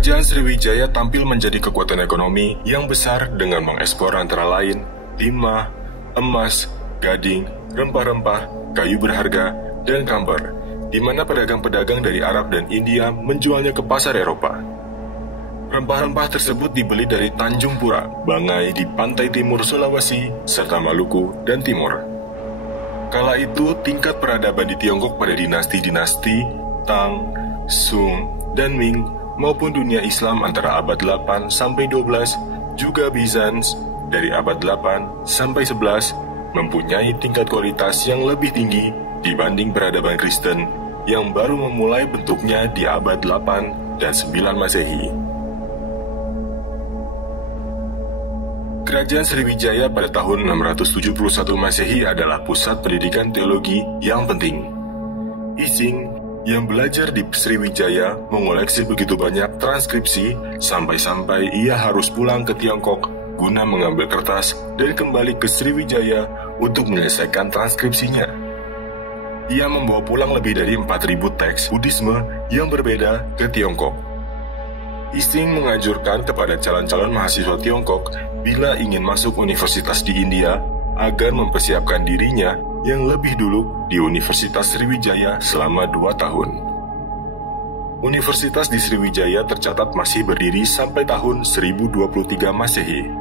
Kerajaan Sriwijaya tampil menjadi kekuatan ekonomi yang besar dengan mengekspor antara lain timah, emas, gading, rempah-rempah, kayu berharga, dan kamper, di mana pedagang-pedagang dari Arab dan India menjualnya ke pasar Eropa. Rempah-rempah tersebut dibeli dari Tanjung Pura, Bangai di pantai timur Sulawesi, serta Maluku dan Timur. Kala itu, tingkat peradaban di Tiongkok pada dinasti-dinasti Tang, Sung, dan Ming maupun dunia Islam antara abad 8 sampai 12, juga Bizans dari abad 8 sampai 11 mempunyai tingkat kualitas yang lebih tinggi dibanding peradaban Kristen yang baru memulai bentuknya di abad 8 dan 9 Masehi. Kerajaan Sriwijaya pada tahun 671 Masehi adalah pusat pendidikan teologi yang penting. Ising yang belajar di Sriwijaya mengoleksi begitu banyak transkripsi sampai-sampai ia harus pulang ke Tiongkok guna mengambil kertas dan kembali ke Sriwijaya untuk menyelesaikan transkripsinya. Ia membawa pulang lebih dari 4.000 teks Buddhisme yang berbeda ke Tiongkok. Ising menganjurkan kepada calon-calon mahasiswa Tiongkok bila ingin masuk universitas di India agar mempersiapkan dirinya yang lebih dulu di Universitas Sriwijaya selama 2 tahun. Universitas di Sriwijaya tercatat masih berdiri sampai tahun 1023 Masehi.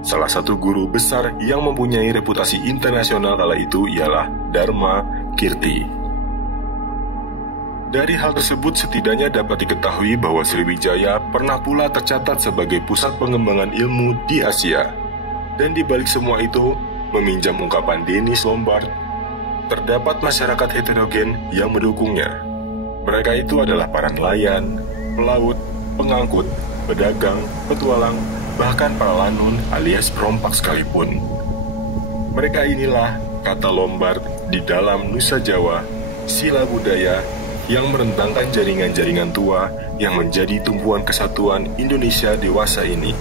Salah satu guru besar yang mempunyai reputasi internasional kala itu ialah Dharma Kirti. Dari hal tersebut setidaknya dapat diketahui bahwa Sriwijaya pernah pula tercatat sebagai pusat pengembangan ilmu di Asia. Dan di balik semua itu, meminjam ungkapan Dennis Lombard, terdapat masyarakat heterogen yang mendukungnya. Mereka itu adalah para nelayan, pelaut, pengangkut, pedagang, petualang, bahkan para lanun alias perompak sekalipun. Mereka inilah, kata Lombard, di dalam Nusa Jawa, sila budaya yang merentangkan jaringan-jaringan tua yang menjadi tumpuan kesatuan Indonesia dewasa ini.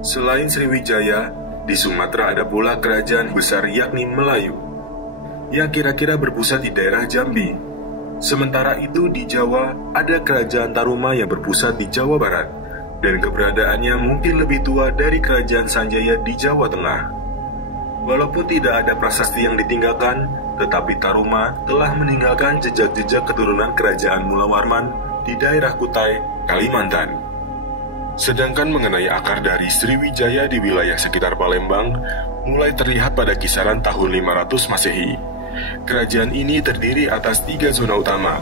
Selain Sriwijaya, di Sumatera ada pula kerajaan besar yakni Melayu, yang kira-kira berpusat di daerah Jambi. Sementara itu di Jawa ada kerajaan Taruma yang berpusat di Jawa Barat, dan keberadaannya mungkin lebih tua dari kerajaan Sanjaya di Jawa Tengah. Walaupun tidak ada prasasti yang ditinggalkan, tetapi Taruma telah meninggalkan jejak-jejak keturunan kerajaan Mula Warman di daerah Kutai, Kalimantan. Sedangkan mengenai akar dari Sriwijaya di wilayah sekitar Palembang, mulai terlihat pada kisaran tahun 500 Masehi. Kerajaan ini terdiri atas 3 zona utama.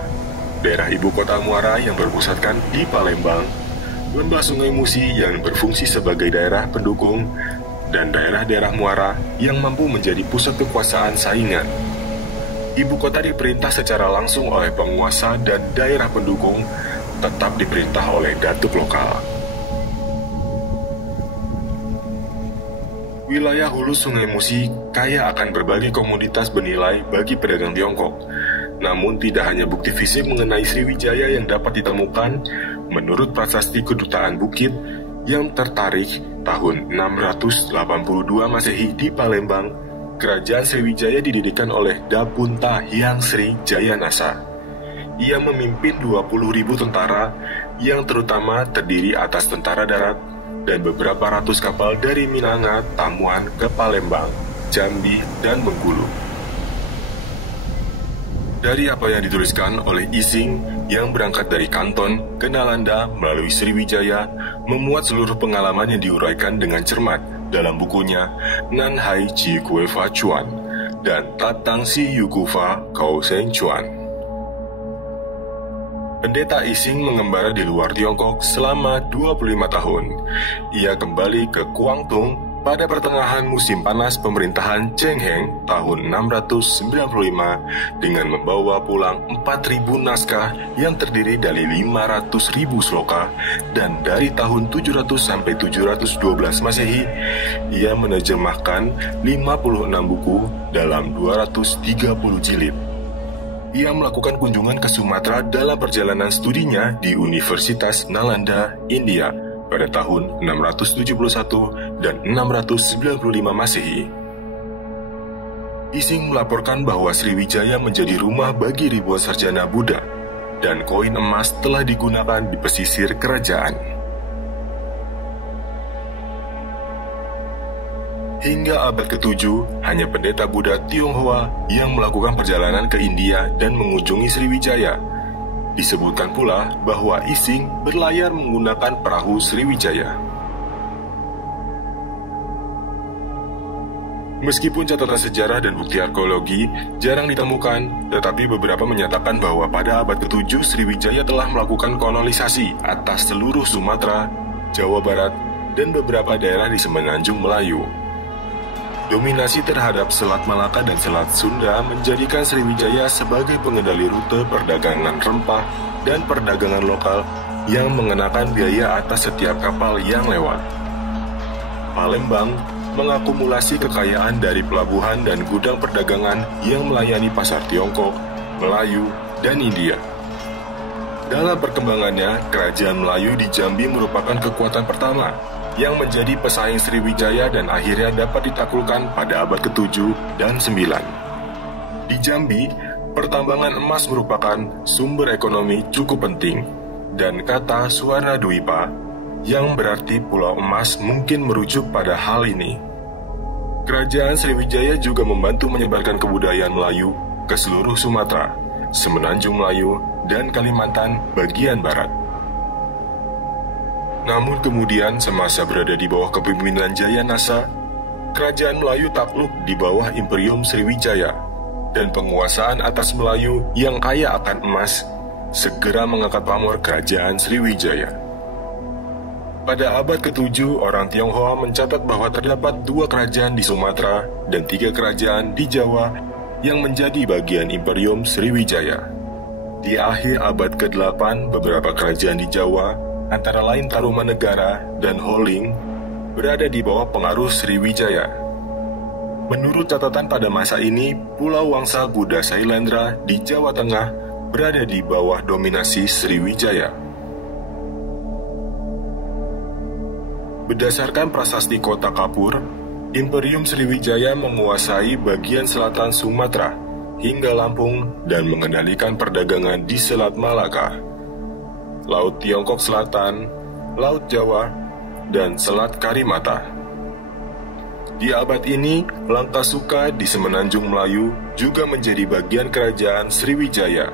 Daerah ibu kota Muara yang berpusatkan di Palembang, lembah Sungai Musi yang berfungsi sebagai daerah pendukung, dan daerah-daerah Muara yang mampu menjadi pusat kekuasaan saingan. Ibu kota diperintah secara langsung oleh penguasa dan daerah pendukung tetap diperintah oleh datuk lokal. Wilayah hulu Sungai Musi kaya akan berbagai komoditas bernilai bagi pedagang Tiongkok. Namun tidak hanya bukti fisik mengenai Sriwijaya yang dapat ditemukan, menurut prasasti Kedutaan Bukit yang tertarik tahun 682 Masehi di Palembang, kerajaan Sriwijaya didirikan oleh Dapunta Hyang Sri Jayanasa. Ia memimpin 20.000 tentara yang terutama terdiri atas tentara darat dan beberapa ratus kapal dari Minanga, Tamuan ke Palembang, Jambi, dan Bengkulu. Dari apa yang dituliskan oleh Ising yang berangkat dari Kanton ke Nalanda melalui Sriwijaya, memuat seluruh pengalaman yang diuraikan dengan cermat dalam bukunya Nanhai Chi Kue Fa Chuan dan Tatang Si Yuku Fa Kau Seng Chuan. Pendeta Ising mengembara di luar Tiongkok selama 25 tahun. Ia kembali ke Guangdong Pada pertengahan musim panas pemerintahan Cheng Heng tahun 695 dengan membawa pulang 4.000 naskah yang terdiri dari 500.000 sloka dan dari tahun 700 sampai 712 Masehi, ia menerjemahkan 56 buku dalam 230 jilid. Ia melakukan kunjungan ke Sumatera dalam perjalanan studinya di Universitas Nalanda, India pada tahun 671 dan 695 Masehi. Ising melaporkan bahwa Sriwijaya menjadi rumah bagi ribuan sarjana Buddha, dan koin emas telah digunakan di pesisir kerajaan. Hingga abad ke-7, hanya pendeta Buddha Tionghoa yang melakukan perjalanan ke India dan mengunjungi Sriwijaya. Disebutkan pula bahwa Ising berlayar menggunakan perahu Sriwijaya. Meskipun catatan sejarah dan bukti arkeologi jarang ditemukan, tetapi beberapa menyatakan bahwa pada abad ke-7 Sriwijaya telah melakukan kolonisasi atas seluruh Sumatera, Jawa Barat, dan beberapa daerah di Semenanjung Melayu. Dominasi terhadap Selat Malaka dan Selat Sunda menjadikan Sriwijaya sebagai pengendali rute perdagangan rempah dan perdagangan lokal yang mengenakan biaya atas setiap kapal yang lewat. Palembang mengakumulasi kekayaan dari pelabuhan dan gudang perdagangan yang melayani pasar Tiongkok, Melayu, dan India. Dalam perkembangannya, kerajaan Melayu di Jambi merupakan kekuatan pertama yang menjadi pesaing Sriwijaya dan akhirnya dapat ditaklukkan pada abad ke-7 dan 9. Di Jambi, pertambangan emas merupakan sumber ekonomi cukup penting, dan kata Suwarna Dwipa, yang berarti pulau emas mungkin merujuk pada hal ini. Kerajaan Sriwijaya juga membantu menyebarkan kebudayaan Melayu ke seluruh Sumatera, Semenanjung Melayu, dan Kalimantan bagian barat. Namun kemudian semasa berada di bawah kepemimpinan Jayanasa, kerajaan Melayu takluk di bawah Imperium Sriwijaya, dan penguasaan atas Melayu yang kaya akan emas segera mengangkat pamor kerajaan Sriwijaya. Pada abad ke-7, orang Tionghoa mencatat bahwa terdapat 2 kerajaan di Sumatera dan 3 kerajaan di Jawa yang menjadi bagian Imperium Sriwijaya. Di akhir abad ke-8, beberapa kerajaan di Jawa antara lain Tarumanegara dan Holing, berada di bawah pengaruh Sriwijaya. Menurut catatan pada masa ini, Pulau Wangsa Buddha Sailendra di Jawa Tengah berada di bawah dominasi Sriwijaya. Berdasarkan prasasti Kota Kapur, Imperium Sriwijaya menguasai bagian selatan Sumatera hingga Lampung dan mengendalikan perdagangan di Selat Malaka, Laut Tiongkok Selatan, Laut Jawa, dan Selat Karimata. Di abad ini, Langkasuka di Semenanjung Melayu juga menjadi bagian kerajaan Sriwijaya.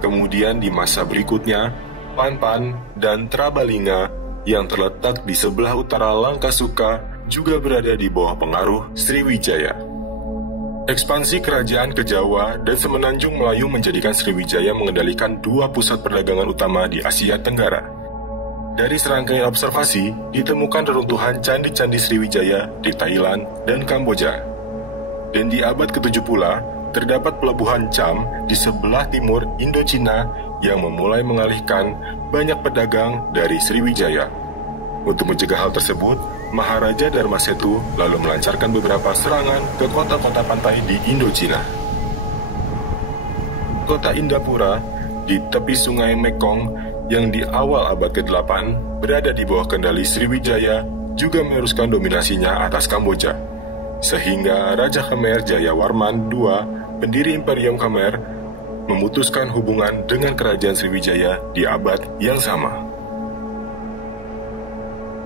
Kemudian di masa berikutnya, Panpan dan Trabalinga yang terletak di sebelah utara Langkasuka juga berada di bawah pengaruh Sriwijaya. Ekspansi kerajaan ke Jawa dan Semenanjung Melayu menjadikan Sriwijaya mengendalikan 2 pusat perdagangan utama di Asia Tenggara. Dari serangkaian observasi, ditemukan reruntuhan candi-candi Sriwijaya di Thailand dan Kamboja. Dan di abad ke-7 pula, terdapat pelabuhan Cham di sebelah timur Indochina yang memulai mengalihkan banyak pedagang dari Sriwijaya. Untuk mencegah hal tersebut, Maharaja Dharmasetu lalu melancarkan beberapa serangan ke kota-kota pantai di Indochina. Kota Indapura di tepi sungai Mekong yang di awal abad ke-8 berada di bawah kendali Sriwijaya juga meneruskan dominasinya atas Kamboja, sehingga Raja Khmer Jayawarman II, pendiri Imperium Khmer, memutuskan hubungan dengan kerajaan Sriwijaya di abad yang sama.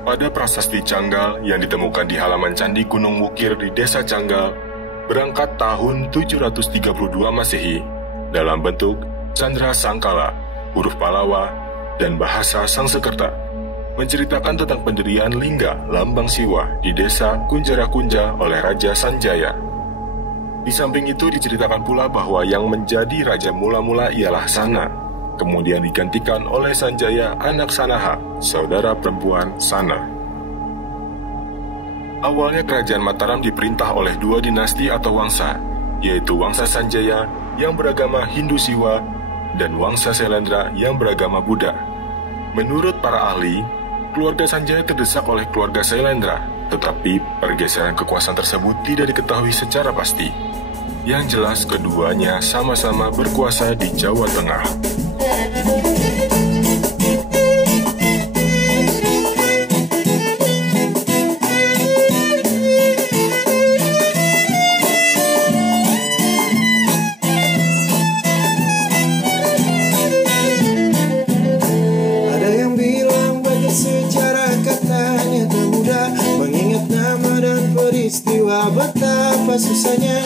Pada prasasti Canggal yang ditemukan di halaman Candi Gunung Wukir di Desa Canggal, berangkat tahun 732 Masehi, dalam bentuk Candra Sangkala, huruf Palawa, dan bahasa Sangsekerta, menceritakan tentang pendirian lingga lambang Siwa di Desa Kunjarakunja oleh Raja Sanjaya. Di samping itu diceritakan pula bahwa yang menjadi raja mula-mula ialah Sana, kemudian digantikan oleh Sanjaya anak Sanaha, saudara perempuan Sana. Awalnya kerajaan Mataram diperintah oleh dua dinasti atau wangsa, yaitu Wangsa Sanjaya yang beragama Hindu Siwa dan Wangsa Sailendra yang beragama Buddha. Menurut para ahli, keluarga Sanjaya terdesak oleh keluarga Sailendra, tetapi pergeseran kekuasaan tersebut tidak diketahui secara pasti. Yang jelas keduanya sama-sama berkuasa di Jawa Tengah. Ada yang bilang baca sejarah katanya tak mudah mengingat nama dan peristiwa betapa susahnya.